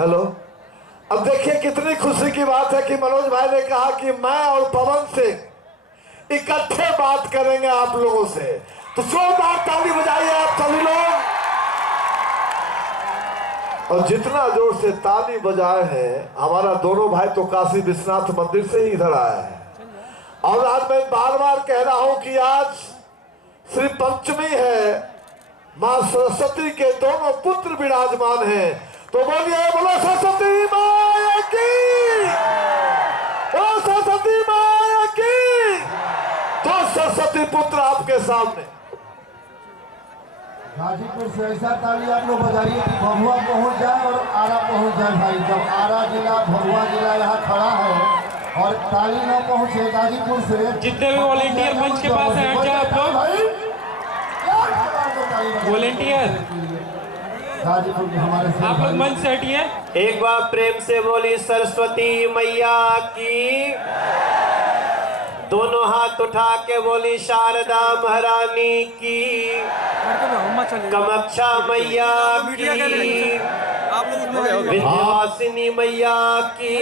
Hello. अब देखिए कितनी खुशी की बात है कि मनोज भाई ने कहा कि मैं और पवन से इकट्ठे बात करेंगे आप लोगों से। तो जोरदार ताली बजाइए आप सभी लोग। और जितना जोर से ताली बजाए हैं, हमारा दोनों भाई तो काशी विश्वनाथ मंदिर से ही इधर आया है। और आज मैं बार बार कह रहा हूं कि आज श्री पंचमी है, मां सरस्वती के दोनों पुत्र विराजमान हैं। तो बोलिए बोलो सरस्वती माया की, बोलो सरस्वती माया की। तो सरस्वती पुत्र आपके सामने। गाजीपुर से ऐसा ताली आप लोग बजाइए कि भभुआ पहुंच जाए और आरा पहुंच जाए भाई। जब आरा जिला भभुआ जिला यहाँ खड़ा है और ताली न पहुंचे गाजीपुर से, जितने भी वॉलेंटियर मंच के पास हैं हट जाओ आप लोग। वॉलेंटियर गाजीपुर के हमारे आप लोग मंच से हटिए। एक बार प्रेम से बोली सरस्वती मैया की। दोनों हाथ उठा के बोली शारदा महारानी की, कामाक्षा मैया की, विंध्यवासिनी मैया की।